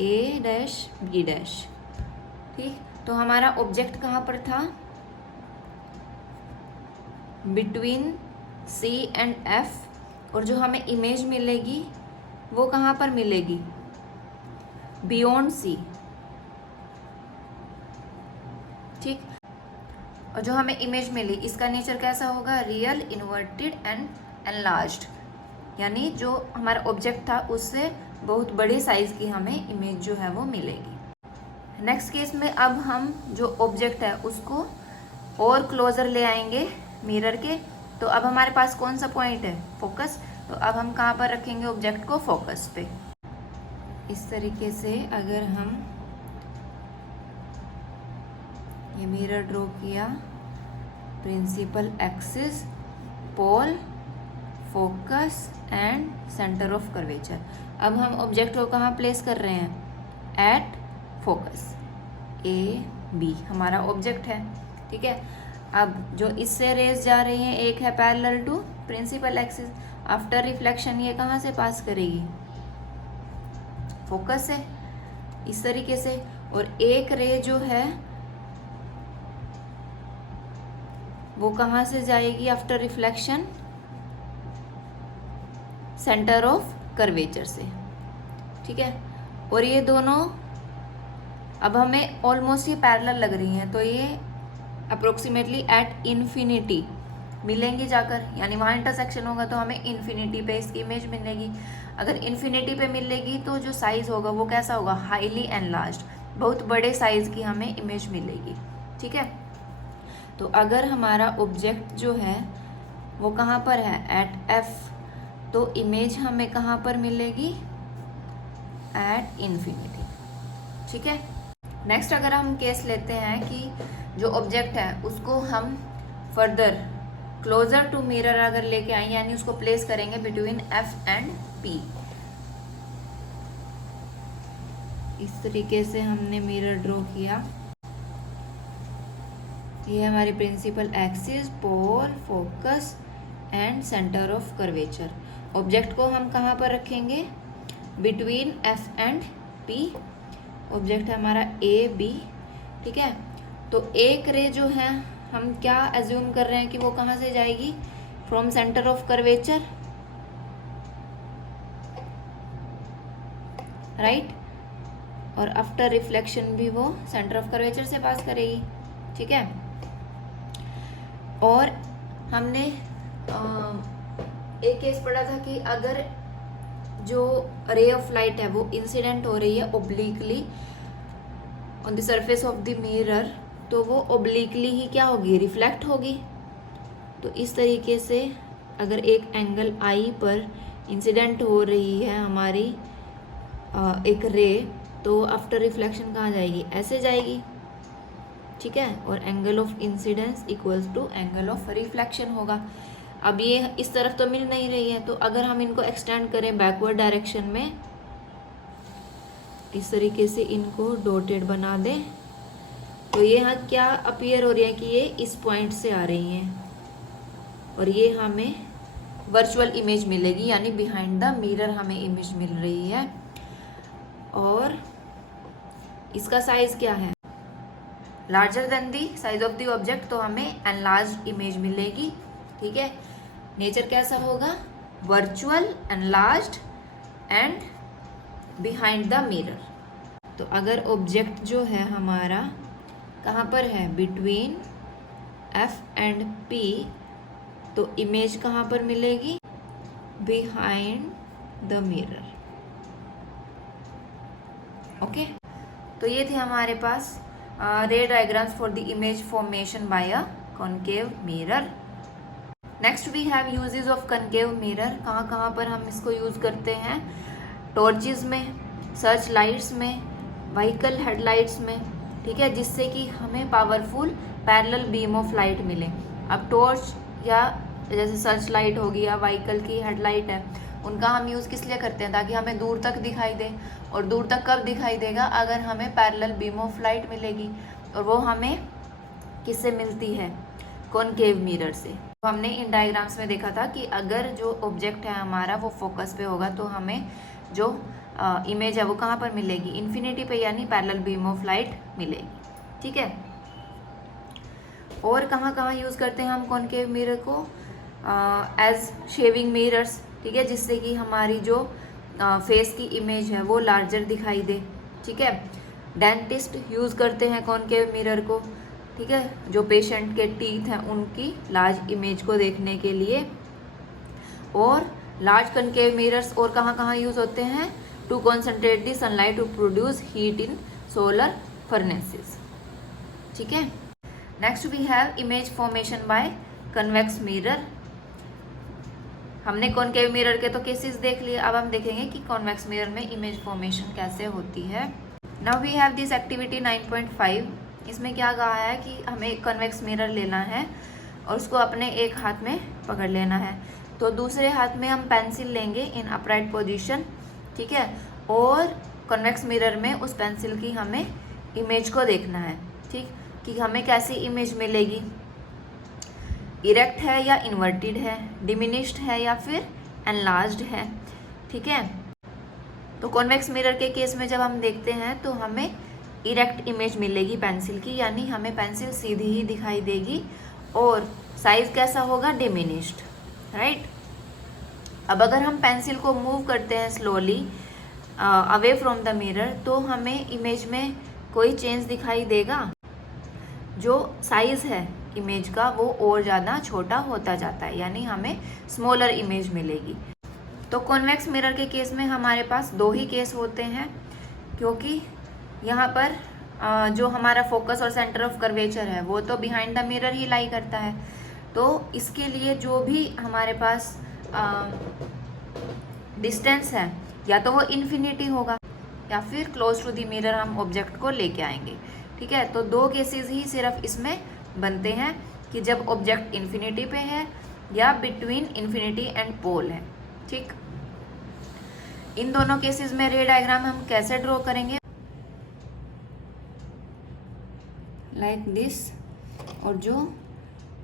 ए डैश बी डैश। ठीक, तो हमारा ऑब्जेक्ट कहाँ पर था, बिटवीन सी एंड एफ, और जो हमें इमेज मिलेगी वो कहाँ पर मिलेगी, बियॉन्ड सी। ठीक, और जो हमें इमेज मिली इसका नेचर कैसा होगा, रियल, इन्वर्टेड एंड एनलार्ज्ड, यानी जो हमारा ऑब्जेक्ट था उससे बहुत बड़े साइज की हमें इमेज जो है वो मिलेगी। नेक्स्ट केस में अब हम जो ऑब्जेक्ट है उसको और क्लोजर ले आएंगे मिरर के। तो अब हमारे पास कौन सा पॉइंट है, फोकस। तो अब हम कहाँ पर रखेंगे ऑब्जेक्ट को, फोकस पे। इस तरीके से अगर हम ये मिरर ड्रॉ किया, principal axis, pole, focus and centre of curvature. अब हम ऑब्जेक्ट को कहाँ प्लेस कर रहे हैं, एट फोकस, ए बी हमारा ऑब्जेक्ट है। ठीक है, अब जो इससे रेज जा रही हैं, एक है parallel to principal axis, after reflection ये कहाँ से पास करेगी, फोकस से, इस तरीके से। और एक रे जो है वो कहाँ से जाएगी after reflection, centre of curvature से। ठीक है, और ये दोनों अब हमें ऑलमोस्ट ये पैरेलल लग रही हैं, तो ये अप्रोक्सीमेटली एट इन्फिनिटी मिलेंगी जाकर, यानी वहाँ इंटरसेक्शन होगा तो हमें इन्फिनिटी पे इसकी इमेज मिलेगी। अगर इन्फिनिटी पे मिलेगी तो जो साइज होगा वो कैसा होगा, हाईली एनलार्ज्ड, बहुत बड़े साइज की हमें इमेज मिलेगी। ठीक है, तो अगर हमारा ऑब्जेक्ट जो है वो कहाँ पर है, एट एफ, तो इमेज हमें कहाँ पर मिलेगी, एट इन्फिनिटी। ठीक है, नेक्स्ट अगर हम केस लेते हैं कि जो ऑब्जेक्ट है उसको हम फर्दर क्लोजर टू मिरर अगर लेके आए, यानी उसको प्लेस करेंगे बिटवीन एफ एंड पी। इस तरीके से हमने मिरर ड्रॉ किया, ये हमारी principal axis, pole, focus and centre of curvature. Object को हम कहाँ पर रखेंगे, between F and P. Object है हमारा ए बी। ठीक है, तो एक रे जो है हम क्या एज्यूम कर रहे हैं कि वो कहाँ से जाएगी, from centre of curvature, right, और आफ्टर रिफ्लेक्शन भी वो सेंटर ऑफ कर्वेचर से पास करेगी। ठीक है, और हमने एक केस पढ़ा था कि अगर जो रे ऑफ लाइट है वो इंसिडेंट हो रही है obliquely on the surface of the mirror, तो वो ओब्लिकली ही क्या होगी, रिफ्लेक्ट होगी। तो इस तरीके से अगर एक एंगल आई पर इंसिडेंट हो रही है हमारी एक रे, तो आफ्टर रिफ्लेक्शन कहाँ जाएगी, ऐसे जाएगी। ठीक है, और angle of incidence equals to angle of reflection होगा। अब ये इस तरफ तो मिल नहीं रही है, तो अगर हम इनको एक्सटेंड करें बैकवर्ड डायरेक्शन में, इस तरीके से इनको डॉटेड बना दें, तो ये यहाँ क्या अपीयर हो रही है कि ये इस पॉइंट से आ रही हैं, और ये हमें वर्चुअल इमेज मिलेगी, यानी बिहाइंड द मिरर हमें इमेज मिल रही है। और इसका साइज क्या है, larger than the size of the object, तो हमें एनलार्ज्ड इमेज मिलेगी। ठीक है, नेचर कैसा होगा, virtual, enlarged and behind the mirror. तो अगर ऑब्जेक्ट जो है हमारा कहाँ पर है, बिटवीन एफ एंड पी, तो इमेज कहाँ पर मिलेगी, बिहाइंड द मिरर। ओके, तो ये थे हमारे पास ray diagrams for the image formation by a concave mirror. Next we have uses of concave mirror. कहाँ कहाँ पर हम इसको यूज़ करते हैं, टॉर्चेस में, सर्च लाइट्स में, व्हीकल हेडलाइट्स में। ठीक है, जिससे कि हमें powerful parallel beam of light मिले। अब टॉर्च या जैसे सर्च लाइट हो गया, व्हीकल की हेडलाइट है, उनका हम यूज़ किस लिए करते हैं, ताकि हमें दूर तक दिखाई दे। और दूर तक कब दिखाई देगा, अगर हमें पैरेलल बीम ऑफ लाइट मिलेगी, और वो हमें किससे मिलती है, कॉनकेव मिरर से। तो हमने इन डायग्राम्स में देखा था कि अगर जो ऑब्जेक्ट है हमारा वो फोकस पे होगा तो हमें जो इमेज है वो कहाँ पर मिलेगी, इन्फिनिटी पे, यानी पैरेलल बीम ऑफ लाइट मिलेगी। ठीक है। और कहाँ कहाँ यूज़ करते हैं हम कॉनकेव मिरर को, एज शेविंग मिरर्स, ठीक है, जिससे कि हमारी जो फेस की इमेज है वो लार्जर दिखाई दे। ठीक है। डेंटिस्ट यूज़ करते हैं कॉनकेव मिरर को, ठीक है, जो पेशेंट के टीथ हैं उनकी लार्ज इमेज को देखने के लिए। और लार्ज कॉनकेव मिरर्स और कहाँ कहाँ यूज़ होते हैं, to concentrate the sunlight to produce heat in solar furnaces. ठीक है। Next we have image formation by convex mirror. हमने कॉनकेव मिरर के तो केसेस देख लिए, अब हम देखेंगे कि कॉन्वेक्स मिरर में इमेज फॉर्मेशन कैसे होती है। Now we have this activity 9.5। इसमें क्या कहा है कि हमें एक कन्वेक्स मिरर लेना है और उसको अपने एक हाथ में पकड़ लेना है। तो दूसरे हाथ में हम पेंसिल लेंगे इन अपराइट पोजीशन, ठीक है, और कन्वेक्स मिरर में उस पेंसिल की हमें इमेज को देखना है, ठीक, कि हमें कैसी इमेज मिलेगी, इरेक्ट है या इन्वर्टेड है, डिमिनिश्ड है या फिर एनलार्ज्ड है। ठीक है। तो कॉन्वेक्स मिरर के केस में जब हम देखते हैं तो हमें इरेक्ट इमेज मिलेगी पेंसिल की, यानी हमें पेंसिल सीधी ही दिखाई देगी और साइज कैसा होगा, डिमिनिश्ड, राइट। अब अगर हम पेंसिल को मूव करते हैं slowly away from the mirror, तो हमें इमेज में कोई चेंज दिखाई देगा, जो साइज है इमेज का वो और ज़्यादा छोटा होता जाता है, यानी हमें स्मॉलर इमेज मिलेगी। तो कॉन्वेक्स मिरर के केस में हमारे पास दो ही केस होते हैं, क्योंकि यहाँ पर जो हमारा फोकस और सेंटर ऑफ कर्वेचर है वो तो बिहाइंड द मिरर ही लाई करता है। तो इसके लिए जो भी हमारे पास डिस्टेंस है, या तो वो इन्फिनिटी होगा या फिर क्लोज टू द मिरर हम ऑब्जेक्ट को लेके आएंगे। ठीक है। तो दो केसेस ही सिर्फ इसमें बनते हैं, कि जब ऑब्जेक्ट इन्फिनिटी पे है या बिटवीन इन्फिनिटी एंड पोल है। ठीक। इन दोनों केसेस में रे डायग्राम हम कैसे ड्रॉ करेंगे, लाइक दिस, और जो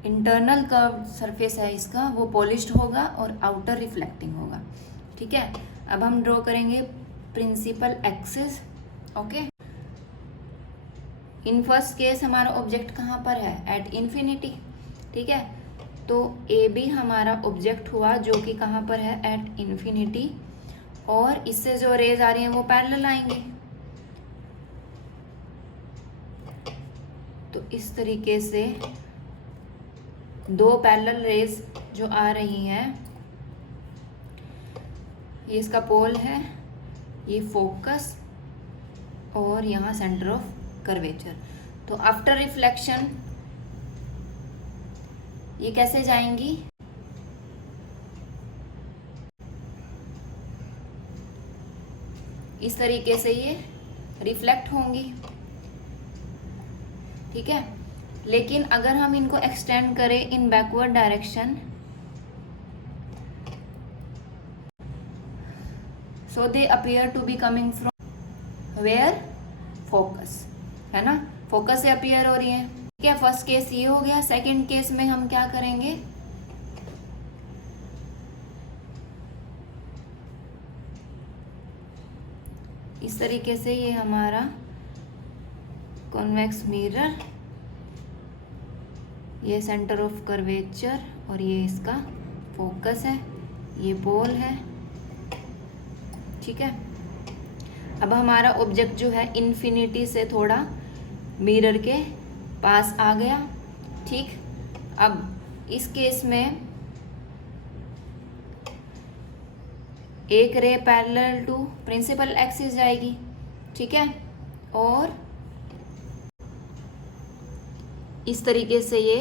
इंटरनल कर्व सरफेस है इसका वो पॉलिश्ड होगा और आउटर रिफ्लेक्टिंग होगा। ठीक है। अब हम ड्रॉ करेंगे principal axis. Okay. In first case हमारा ऑब्जेक्ट कहाँ पर है, एट इन्फिनिटी। ठीक है। तो ए बी हमारा ऑब्जेक्ट हुआ जो कि कहाँ पर है, एट इन्फिनिटी, और इससे जो रेज आ रही हैं वो पैरेलल आएंगी। तो इस तरीके से दो पैरेलल रेज जो आ रही हैं, ये इसका पोल है, ये फोकस, और यहाँ सेंटर ऑफ कर्वेचर। तो आफ्टर रिफ्लेक्शन ये कैसे जाएंगी, इस तरीके से ये रिफ्लेक्ट होंगी। ठीक है। लेकिन अगर हम इनको एक्सटेंड करें in backward direction, so they appear to be coming from where, focus, है ना, फोकस से अपीयर हो रही है। ठीक है। फर्स्ट केस ये हो गया। सेकंड केस में हम क्या करेंगे, इस तरीके से ये हमारा कॉन्वेक्स मिरर, ये सेंटर ऑफ कर्वेचर, और ये इसका फोकस है, ये पोल है। ठीक है। अब हमारा ऑब्जेक्ट जो है इन्फिनिटी से थोड़ा मिरर के पास आ गया। ठीक। अब इस केस में एक ray parallel to principal axis जाएगी। ठीक है। और इस तरीके से ये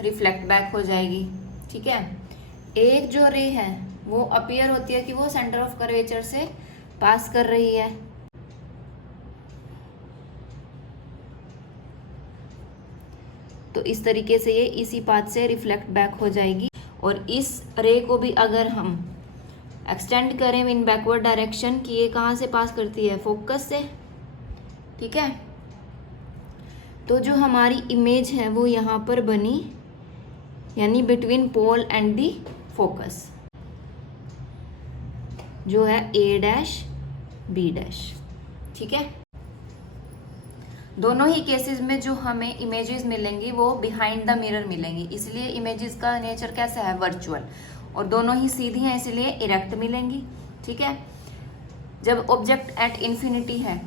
रिफ्लेक्ट बैक हो जाएगी। ठीक है। एक जो रे है वो अपीयर होती है कि वो सेंटर ऑफ कर्वेचर से पास कर रही है। तो इस तरीके से ये इसी पाथ से रिफ्लेक्ट बैक हो जाएगी, और इस रे को भी अगर हम एक्सटेंड करें इन बैकवर्ड डायरेक्शन कि ये कहाँ से पास करती है, फोकस से, ठीक है। तो जो हमारी इमेज है वो यहाँ पर बनी, यानी between pole and the focus, जो है ए डैश बी डैश, ठीक है। दोनों ही केसेस में जो हमें इमेजेस मिलेंगी वो बिहाइंड द मिरर मिलेंगी, इसलिए इमेजेस का नेचर कैसा है, वर्चुअल, और दोनों ही सीधी हैं इसलिए इरेक्ट मिलेंगी, ठीक है। जब ऑब्जेक्ट एट इन्फिनिटी है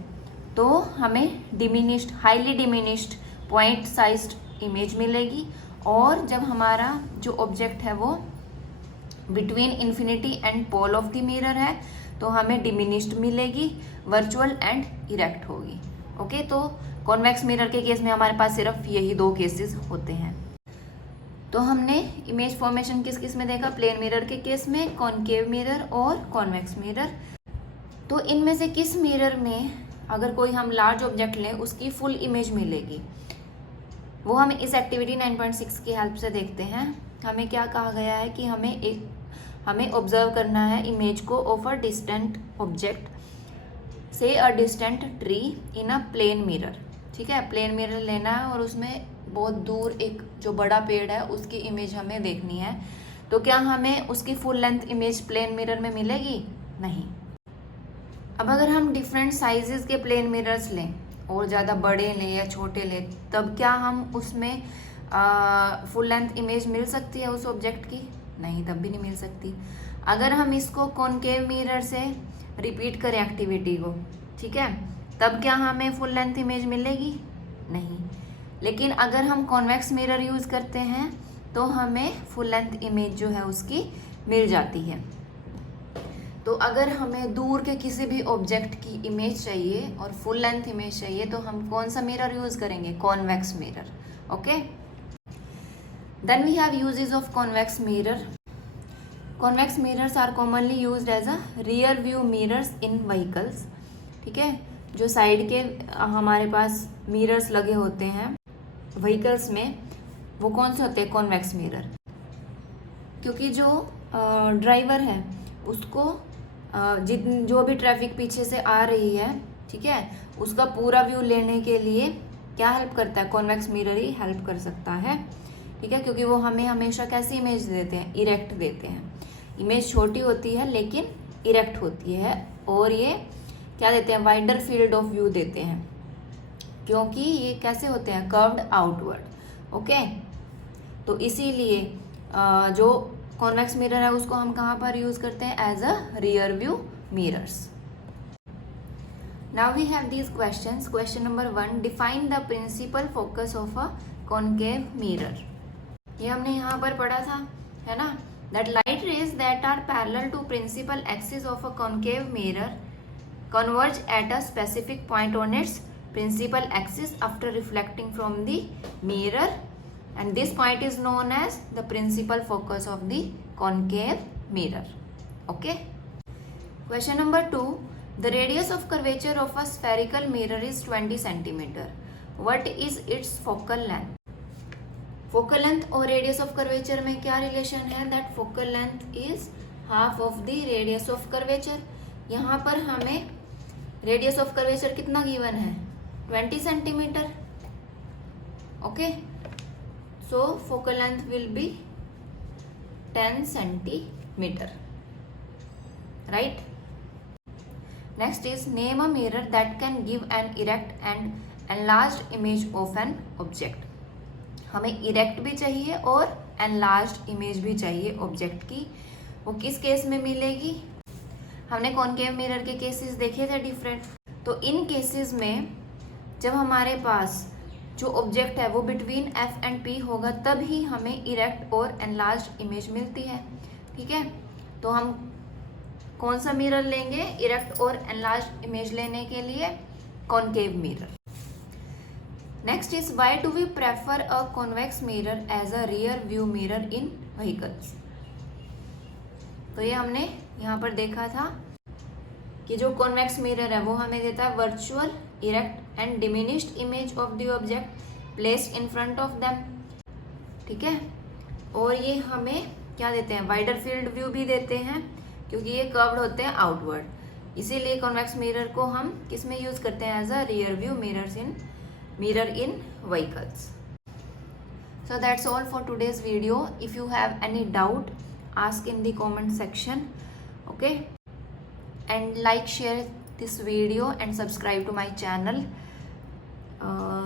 तो हमें diminished, highly diminished point sized image मिलेगी, और जब हमारा जो ऑब्जेक्ट है वो between infinity and pole of the mirror है तो हमें डिमिनिश्ड मिलेगी, वर्चुअल एंड इरेक्ट होगी। ओके, तो कॉन्वेक्स मिरर के केस में हमारे पास सिर्फ यही दो केसेस होते हैं। तो हमने इमेज फॉर्मेशन किस किस में देखा, प्लेन मिरर के केस में, कॉनकेव मिरर और कॉन्वेक्स मिरर। तो इनमें से किस मिरर में अगर कोई हम लार्ज ऑब्जेक्ट लें उसकी फुल इमेज मिलेगी, वो हम इस एक्टिविटी 9.6 की हेल्प से देखते हैं। हमें क्या कहा गया है कि हमें ऑब्जर्व करना है इमेज को of a distant object, say a distant tree in a plane mirror, ठीक है। प्लेन मिरर लेना है और उसमें बहुत दूर एक जो बड़ा पेड़ है उसकी इमेज हमें देखनी है। तो क्या हमें उसकी full length image plane mirror में मिलेगी? नहीं। अब अगर हम डिफरेंट साइजेस के प्लेन मिरर्स लें और ज़्यादा बड़े लें या छोटे लें, तब क्या हम उसमें फुल लेंथ इमेज मिल सकती है उस ऑब्जेक्ट की? नहीं, तब भी नहीं मिल सकती। अगर हम इसको कॉनकेव मिरर से रिपीट करें एक्टिविटी को, ठीक है, तब क्या हमें फुल लेंथ इमेज मिलेगी? नहीं। लेकिन अगर हम कॉन्वेक्स मिरर यूज़ करते हैं तो हमें फुल लेंथ इमेज जो है उसकी मिल जाती है। तो अगर हमें दूर के किसी भी ऑब्जेक्ट की इमेज चाहिए और फुल लेंथ इमेज चाहिए तो हम कौन सा मिरर यूज़ करेंगे? Convex mirror. Okay, then we have uses of convex mirror. Convex mirrors are commonly used as a rear view mirrors in vehicles, ठीक है। जो साइड के हमारे पास मिरर्स लगे होते हैं व्हीकल्स में, वो कौन से होते हैं? Convex mirror. क्योंकि जो ड्राइवर है उसको जो भी ट्रैफिक पीछे से आ रही है, ठीक है, उसका पूरा व्यू लेने के लिए क्या हेल्प करता है? कॉन्वेक्स मिरर ही हेल्प कर सकता है, ठीक है। क्योंकि वो हमें हमेशा कैसी इमेज देते हैं? इरेक्ट देते हैं। इमेज छोटी होती है लेकिन इरेक्ट होती है, और ये क्या देते हैं? वाइडर फील्ड ऑफ व्यू देते हैं, क्योंकि ये कैसे होते हैं? Curved outward. ओके, तो इसीलिए जो कॉन्वेक्स मिरर है उसको हम कहाँ पर यूज करते हैं? As a rear view mirrors. Now we have these questions. Question number 1, define the principal focus of a concave mirror. ये हमने यहाँ पर पढ़ा था, है ना, that light rays that are parallel to principal axis of a concave mirror converge at a specific point on its principal axis after reflecting from the mirror, and this point is known as the principal focus of the concave mirror. Okay. Question number 2, the radius of curvature of a spherical mirror is 20 centimeter. What is its focal length? Focal length और radius of curvature में क्या relation है? That focal length is half of the radius of curvature. यहाँ पर हमें radius of curvature कितना given है? 20 centimetre. Okay, so focal length will be 10 centimetre, right. Next is name a mirror that can give an erect and enlarged image of an object. हमें erect भी चाहिए और enlarged image भी चाहिए object की। वो किस केस में मिलेगी? हमने कॉनकेव मिरर के केसेस देखे थे डिफरेंट। तो इन केसेस में जब हमारे पास जो ऑब्जेक्ट है वो बिटवीन एफ एंड पी होगा, तब ही हमें इरेक्ट और एनलार्ज्ड इमेज मिलती है, ठीक है। तो हम कौन सा मिरर लेंगे इरेक्ट और एनलार्ज्ड इमेज लेने के लिए? Concave mirror. Next is, why do we prefer a convex mirror as a rear view mirror in vehicles? तो ये हमने यहाँ पर देखा था कि जो कॉन्वेक्स मिरर है वो हमें देता है virtual, erect and diminished image of the object placed in front of them, ठीक है। और ये हमें क्या देते हैं, वाइडर फील्ड व्यू भी देते हैं क्योंकि ये कर्व्ड होते हैं आउटवर्ड, इसीलिए कॉन्वेक्स मिरर को हम किस में यूज करते हैं, as a rear view mirror in vehicles. So that's all for today's video. If you have any doubt, ask in the comment section. Okay, and like, share this video and subscribe to my channel.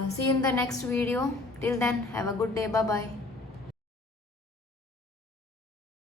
See you in the next video. Till then, have a good day. Bye bye.